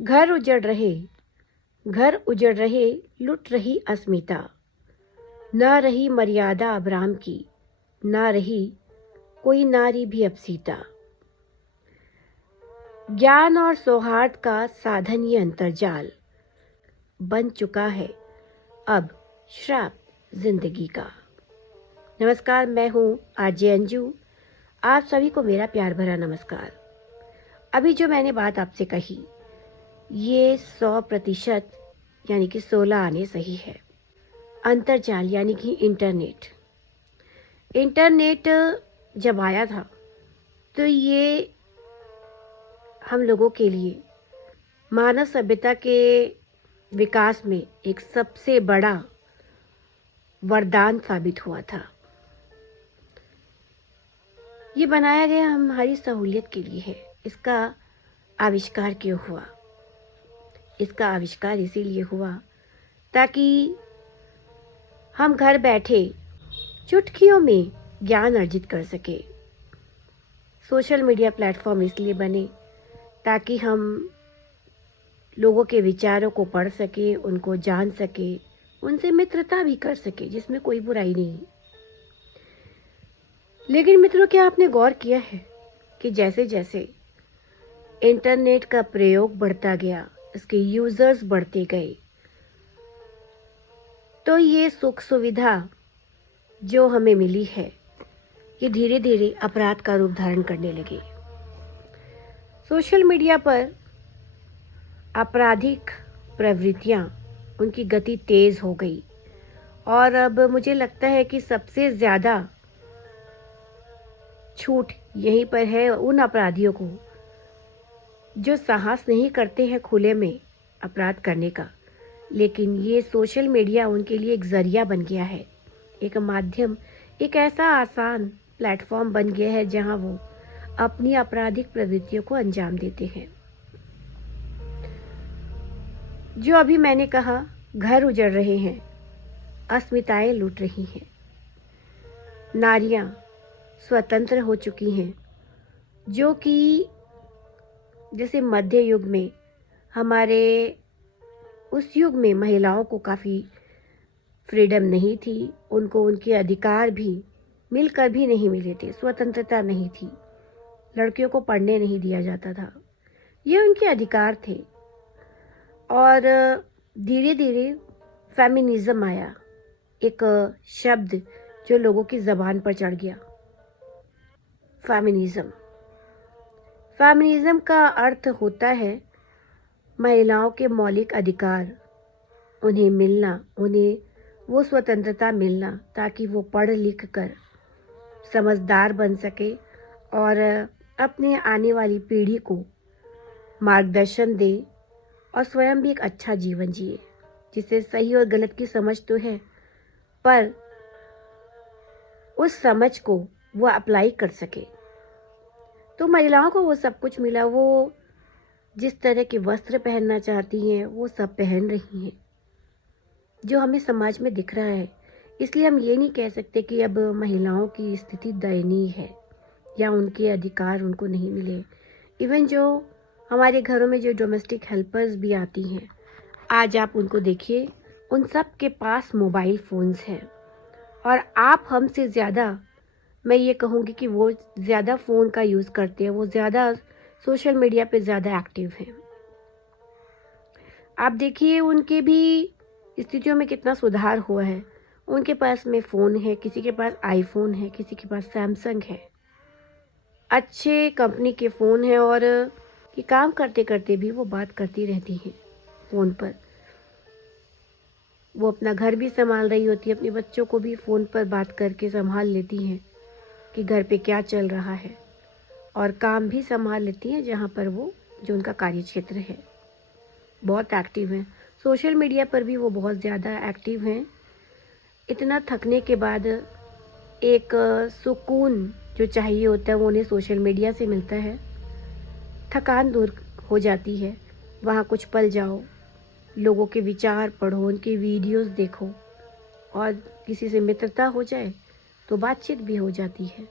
घर उजड़ रहे, घर उजड़ रहे, लुट रही अस्मिता। न रही मर्यादा अब राम की, न रही कोई नारी भी अब सीता। ज्ञान और सौहार्द का साधन ये अंतर्जाल बन चुका है अब श्राप जिंदगी का। नमस्कार, मैं हूँ आरजे अंजू। आप सभी को मेरा प्यार भरा नमस्कार। अभी जो मैंने बात आपसे कही ये 100% यानी कि 16 आने सही है। अंतर्जाल यानी कि इंटरनेट जब आया था तो ये हम लोगों के लिए मानव सभ्यता के विकास में एक सबसे बड़ा वरदान साबित हुआ था। ये बनाया गया हमारी सहूलियत के लिए है। इसका आविष्कार क्यों हुआ? इसका आविष्कार इसीलिए हुआ ताकि हम घर बैठे चुटकियों में ज्ञान अर्जित कर सके। सोशल मीडिया प्लेटफॉर्म इसलिए बने ताकि हम लोगों के विचारों को पढ़ सके, उनको जान सके, उनसे मित्रता भी कर सके, जिसमें कोई बुराई नहीं। लेकिन मित्रों, क्या आपने गौर किया है कि जैसे जैसे इंटरनेट का प्रयोग बढ़ता गया, इसके यूजर्स बढ़ते गए, तो ये सुख सुविधा जो हमें मिली है ये धीरे धीरे अपराध का रूप धारण करने लगे। सोशल मीडिया पर आपराधिक प्रवृत्तियां, उनकी गति तेज हो गई और अब मुझे लगता है कि सबसे ज़्यादा छूट यहीं पर है उन अपराधियों को जो साहस नहीं करते हैं खुले में अपराध करने का। लेकिन ये सोशल मीडिया उनके लिए एक जरिया बन गया है, एक माध्यम, एक ऐसा आसान प्लेटफॉर्म बन गया है जहां वो अपनी आपराधिक प्रवृत्तियों को अंजाम देते हैं। जो अभी मैंने कहा, घर उजड़ रहे हैं, अस्मिताएं लूट रही हैं, नारियां स्वतंत्र हो चुकी हैं, जो कि जैसे मध्य युग में, हमारे उस युग में महिलाओं को काफ़ी फ्रीडम नहीं थी, उनको उनके अधिकार भी मिलकर भी नहीं मिले थे, स्वतंत्रता नहीं थी, लड़कियों को पढ़ने नहीं दिया जाता था, ये उनके अधिकार थे। और धीरे धीरे फेमिनिज्म आया, एक शब्द जो लोगों की ज़बान पर चढ़ गया, फेमिनिज्म का अर्थ होता है महिलाओं के मौलिक अधिकार उन्हें मिलना, उन्हें वो स्वतंत्रता मिलना ताकि वो पढ़ लिख कर समझदार बन सके और अपने आने वाली पीढ़ी को मार्गदर्शन दे और स्वयं भी एक अच्छा जीवन जिए, जिसे सही और गलत की समझ तो है, पर उस समझ को वो अप्लाई कर सके। तो महिलाओं को वो सब कुछ मिला, वो जिस तरह के वस्त्र पहनना चाहती हैं वो सब पहन रही हैं, जो हमें समाज में दिख रहा है। इसलिए हम ये नहीं कह सकते कि अब महिलाओं की स्थिति दयनीय है या उनके अधिकार उनको नहीं मिले। इवन जो हमारे घरों में जो डोमेस्टिक हेल्पर्स भी आती हैं, आज आप उनको देखिए, उन सब के पास मोबाइल फ़ोन्स हैं और आप हमसे ज़्यादा, मैं ये कहूँगी कि वो ज़्यादा फ़ोन का यूज़ करते हैं, वो ज़्यादा सोशल मीडिया पे ज़्यादा एक्टिव हैं। आप देखिए उनके भी स्थितियों में कितना सुधार हुआ है। उनके पास में फ़ोन है, किसी के पास आईफोन है, किसी के पास सैमसंग है, अच्छे कंपनी के फ़ोन है और ये काम करते करते भी वो बात करती रहती हैं फ़ोन पर। वो अपना घर भी संभाल रही होती है, अपने बच्चों को भी फ़ोन पर बात करके संभाल लेती हैं कि घर पे क्या चल रहा है, और काम भी संभाल लेती हैं जहाँ पर वो, जो उनका कार्य क्षेत्र है। बहुत एक्टिव हैं, सोशल मीडिया पर भी वो बहुत ज़्यादा एक्टिव हैं। इतना थकने के बाद एक सुकून जो चाहिए होता है वो उन्हें सोशल मीडिया से मिलता है। थकान दूर हो जाती है, वहाँ कुछ पल जाओ, लोगों के विचार पढ़ो, उनके वीडियोस देखो और किसी से मित्रता हो जाए तो बातचीत भी हो जाती है।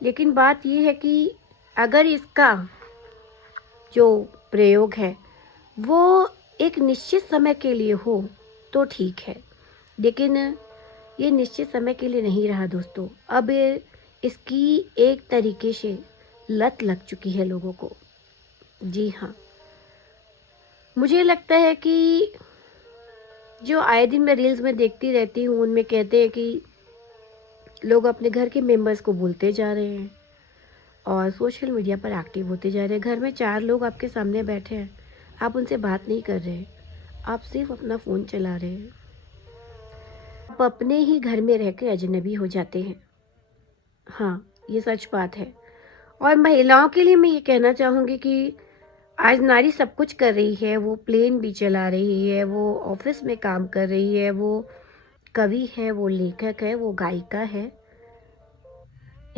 लेकिन बात ये है कि अगर इसका जो प्रयोग है वो एक निश्चित समय के लिए हो तो ठीक है, लेकिन ये निश्चित समय के लिए नहीं रहा दोस्तों। अब इसकी एक तरीके से लत लग चुकी है लोगों को। जी हाँ, मुझे लगता है कि जो आए दिन मैं रील्स में देखती रहती हूँ, उनमें कहते हैं कि लोग अपने घर के मेंबर्स को भूलते जा रहे हैं और सोशल मीडिया पर एक्टिव होते जा रहे हैं। घर में 4 लोग आपके सामने बैठे हैं, आप उनसे बात नहीं कर रहे, आप सिर्फ अपना फ़ोन चला रहे हैं। आप अपने ही घर में रह के अजनबी हो जाते हैं। हाँ, ये सच बात है। और महिलाओं के लिए मैं ये कहना चाहूँगी कि आज नारी सब कुछ कर रही है। वो प्लेन भी चला रही है, वो ऑफिस में काम कर रही है, वो कवि है, वो लेखक है, वो गायिका है,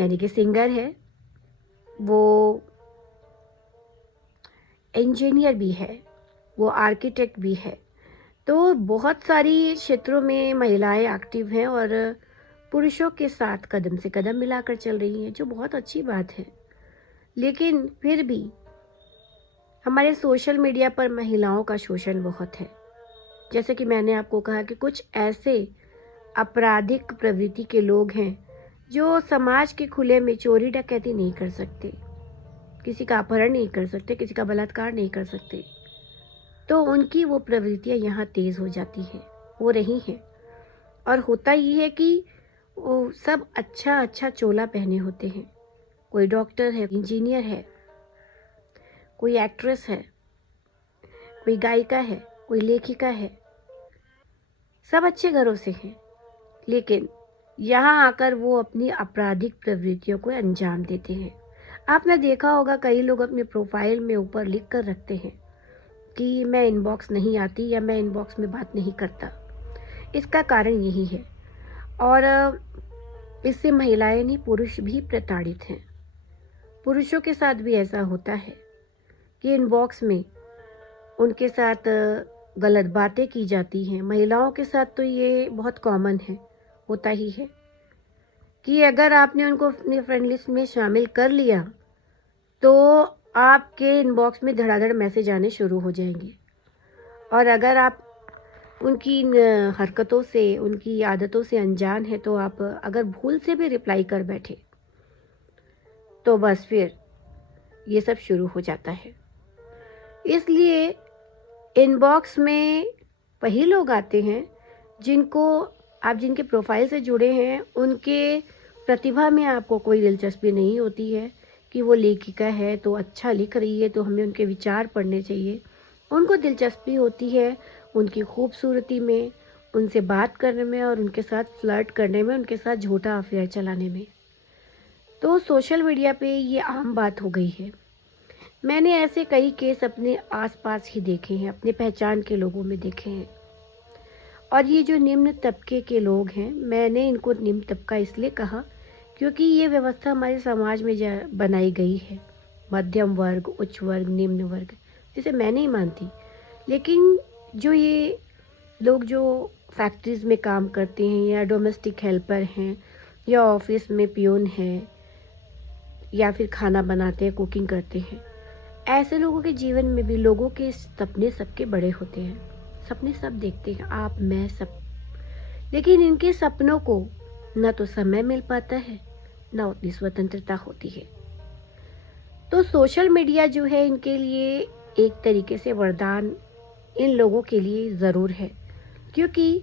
यानी कि सिंगर है, वो इंजीनियर भी है, वो आर्किटेक्ट भी है। तो बहुत सारी क्षेत्रों में महिलाएं एक्टिव हैं और पुरुषों के साथ कदम से कदम मिलाकर चल रही हैं, जो बहुत अच्छी बात है। लेकिन फिर भी हमारे सोशल मीडिया पर महिलाओं का शोषण बहुत है। जैसे कि मैंने आपको कहा कि कुछ ऐसे आपराधिक प्रवृत्ति के लोग हैं जो समाज के खुले में चोरी डकैती नहीं कर सकते, किसी का अपहरण नहीं कर सकते, किसी का बलात्कार नहीं कर सकते, तो उनकी वो प्रवृत्तियां यहाँ तेज हो जाती हैं, हो रही हैं। और होता ये है कि वो सब अच्छा अच्छा चोला पहने होते हैं। कोई डॉक्टर है, इंजीनियर है, कोई एक्ट्रेस है, कोई गायिका है, कोई लेखिका है, सब अच्छे घरों से हैं, लेकिन यहाँ आकर वो अपनी आपराधिक प्रवृत्तियों को अंजाम देते हैं। आपने देखा होगा कई लोग अपने प्रोफाइल में ऊपर लिख कर रखते हैं कि मैं इनबॉक्स नहीं आती या मैं इनबॉक्स में बात नहीं करता। इसका कारण यही है। और इससे महिलाएं नहीं, पुरुष भी प्रताड़ित हैं। पुरुषों के साथ भी ऐसा होता है कि इनबॉक्स में उनके साथ गलत बातें की जाती हैं। महिलाओं के साथ तो ये बहुत कॉमन है, होता ही है कि अगर आपने उनको अपनी फ्रेंड लिस्ट में शामिल कर लिया तो आपके इनबॉक्स में धड़ाधड़ मैसेज आने शुरू हो जाएंगे। और अगर आप उनकी हरकतों से, उनकी आदतों से अनजान है, तो आप अगर भूल से भी रिप्लाई कर बैठे तो बस फिर ये सब शुरू हो जाता है। इसलिए इनबॉक्स में वही लोग आते हैं जिनको आप, जिनके प्रोफाइल से जुड़े हैं, उनके प्रतिभा में आपको कोई दिलचस्पी नहीं होती है कि वो लेखिका है तो अच्छा लिख रही है तो हमें उनके विचार पढ़ने चाहिए। उनको दिलचस्पी होती है उनकी खूबसूरती में, उनसे बात करने में और उनके साथ फ्लर्ट करने में, उनके साथ झूठा अफेयर चलाने में। तो सोशल मीडिया पे ये आम बात हो गई है। मैंने ऐसे कई केस अपने आसपास ही देखे हैं, अपने पहचान के लोगों में देखे हैं। और ये जो निम्न तबके के लोग हैं, मैंने इनको निम्न तबका इसलिए कहा क्योंकि ये व्यवस्था हमारे समाज में बनाई गई है। मध्यम वर्ग, उच्च वर्ग, निम्न वर्ग, जिसे मैं नहीं मानती, लेकिन जो ये लोग जो फैक्ट्रीज़ में काम करते हैं या डोमेस्टिक हेल्पर हैं या ऑफिस में पियून हैं या फिर खाना बनाते हैं, कुकिंग करते हैं, ऐसे लोगों के जीवन में भी लोगों के सपने सबके बड़े होते हैं। सपने सब देखते हैं, आप, मैं, सब। लेकिन इनके सपनों को ना तो समय मिल पाता है, ना उतनी स्वतंत्रता होती है। तो सोशल मीडिया जो है इनके लिए एक तरीके से वरदान इन लोगों के लिए ज़रूर है, क्योंकि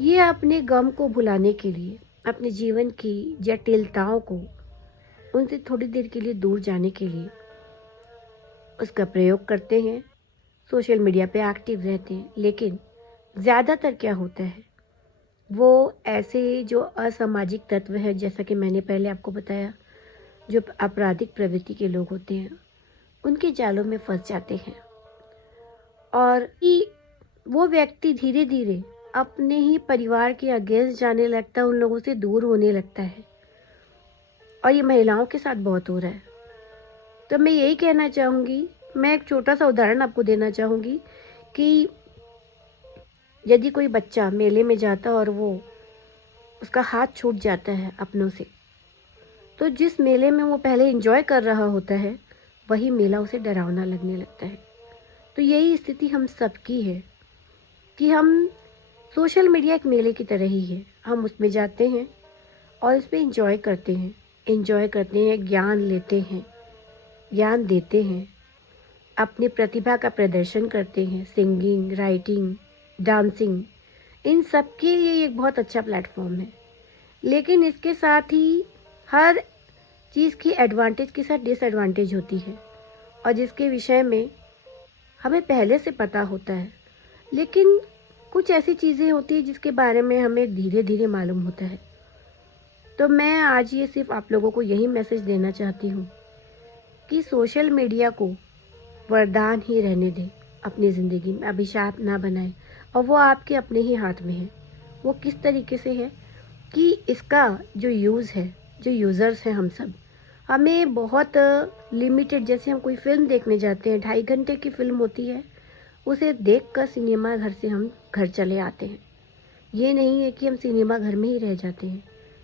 ये अपने गम को भुलाने के लिए, अपने जीवन की जटिलताओं को उनसे थोड़ी देर के लिए दूर जाने के लिए उसका प्रयोग करते हैं, सोशल मीडिया पे एक्टिव रहते हैं। लेकिन ज़्यादातर क्या होता है, वो ऐसे जो असामाजिक तत्व है, जैसा कि मैंने पहले आपको बताया, जो आपराधिक प्रवृत्ति के लोग होते हैं, उनके जालों में फंस जाते हैं और कि वो व्यक्ति धीरे धीरे अपने ही परिवार के अगेंस्ट जाने लगता है, उन लोगों से दूर होने लगता है। और ये महिलाओं के साथ बहुत हो रहा है। तो मैं यही कहना चाहूँगी, मैं एक छोटा सा उदाहरण आपको देना चाहूँगी कि यदि कोई बच्चा मेले में जाता और वो उसका हाथ छूट जाता है अपनों से, तो जिस मेले में वो पहले एंजॉय कर रहा होता है, वही मेला उसे डरावना लगने लगता है। तो तो यही स्थिति हम सबकी है कि हम सोशल मीडिया एक मेले की तरह ही है। हम उसमें जाते हैं और उसमें एंजॉय करते हैं, ज्ञान लेते हैं, ज्ञान देते हैं, अपनी प्रतिभा का प्रदर्शन करते हैं, सिंगिंग, राइटिंग, डांसिंग, इन सब के लिए एक बहुत अच्छा प्लेटफॉर्म है। लेकिन इसके साथ ही हर चीज़ की एडवांटेज के साथ डिसएडवांटेज होती है और जिसके विषय में हमें पहले से पता होता है, लेकिन कुछ ऐसी चीज़ें होती हैं जिसके बारे में हमें धीरे धीरे मालूम होता है। तो मैं आज ये सिर्फ आप लोगों को यही मैसेज देना चाहती हूँ कि सोशल मीडिया को वरदान ही रहने दें, अपनी ज़िंदगी में अभिशाप ना बनाएं। और वो आपके अपने ही हाथ में है। वो किस तरीके से है कि इसका जो यूज़ है, जो यूज़र्स हैं हम सब, हमें बहुत लिमिटेड, जैसे हम कोई फ़िल्म देखने जाते हैं, 2.5 घंटे की फ़िल्म होती है, उसे देखकर सिनेमा घर से हम घर चले आते हैं। ये नहीं है कि हम सिनेमा घर में ही रह जाते हैं।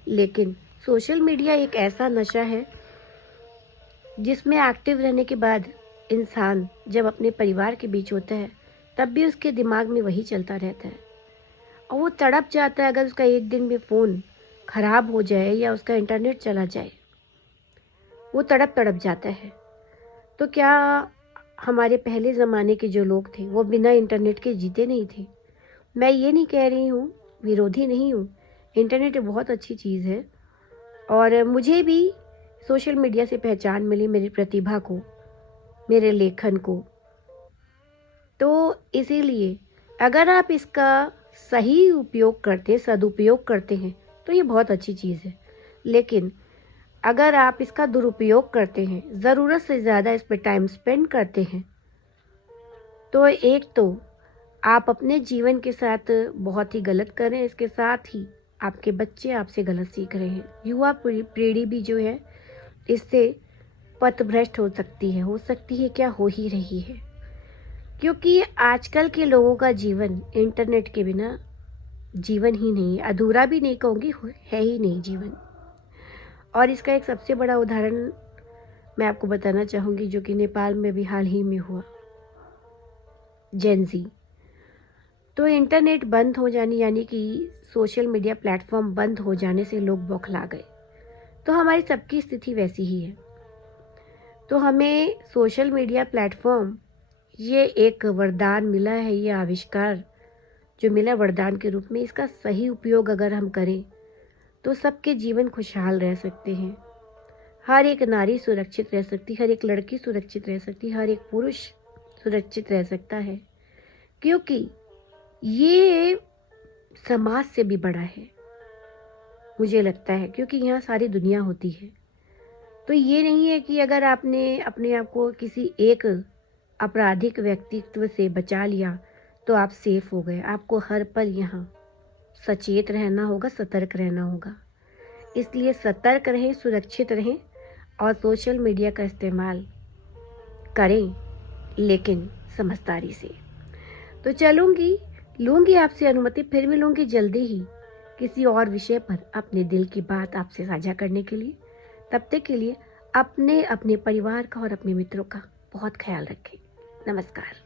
लेकिन सोशल मीडिया एक ऐसा नशा है जिसमें एक्टिव रहने के बाद इंसान जब अपने परिवार के बीच होता है तब भी उसके दिमाग में वही चलता रहता है और वो तड़प जाता है अगर उसका एक दिन में फ़ोन ख़राब हो जाए या उसका इंटरनेट चला जाए, वो तड़प जाता है। तो क्या हमारे पहले ज़माने के जो लोग थे वो बिना इंटरनेट के जीते नहीं थे? मैं ये नहीं कह रही हूँ, विरोधी नहीं हूँ, इंटरनेट बहुत अच्छी चीज़ है और मुझे भी सोशल मीडिया से पहचान मिली, मेरी प्रतिभा को, मेरे लेखन को। तो इसीलिए अगर आप इसका सही उपयोग करते, सदुपयोग करते हैं तो ये बहुत अच्छी चीज़ है। लेकिन अगर आप इसका दुरुपयोग करते हैं, ज़रूरत से ज़्यादा इस पर टाइम स्पेंड करते हैं, तो एक तो आप अपने जीवन के साथ बहुत ही गलत कर रहे हैं, इसके साथ ही आपके बच्चे आपसे गलत सीख रहे हैं। युवा पीढ़ी भी जो है इससे पथभ्रष्ट हो सकती है क्या, हो ही रही है। क्योंकि आजकल के लोगों का जीवन इंटरनेट के बिना जीवन ही नहीं, अधूरा भी नहीं कहूँगी, है ही नहीं जीवन। और इसका एक सबसे बड़ा उदाहरण मैं आपको बताना चाहूँगी जो कि नेपाल में भी हाल ही में हुआ, जेन ज़ी। तो इंटरनेट बंद हो जाने, यानी कि सोशल मीडिया प्लेटफॉर्म बंद हो जाने से लोग बौखला गए। तो हमारी सबकी स्थिति वैसी ही है। तो हमें सोशल मीडिया प्लेटफॉर्म ये एक वरदान मिला है, ये आविष्कार जो मिला वरदान के रूप में, इसका सही उपयोग अगर हम करें तो सबके जीवन खुशहाल रह सकते हैं। हर एक नारी सुरक्षित रह सकती, हर एक लड़की सुरक्षित रह सकती, हर एक पुरुष सुरक्षित रह सकता है, क्योंकि ये समाज से भी बड़ा है मुझे लगता है, क्योंकि यहाँ सारी दुनिया होती है। तो ये नहीं है कि अगर आपने अपने आप को किसी एक आपराधिक व्यक्तित्व से बचा लिया तो आप सेफ हो गए। आपको हर पल यहाँ सचेत रहना होगा, सतर्क रहना होगा। इसलिए सतर्क रहें, सुरक्षित रहें और सोशल मीडिया का इस्तेमाल करें, लेकिन समझदारी से। तो लूँगी आपसे अनुमति, फिर मिलूँगी जल्दी ही किसी और विषय पर अपने दिल की बात आपसे साझा करने के लिए। तब तक के लिए अपने परिवार का और अपने मित्रों का बहुत ख्याल रखें। नमस्कार।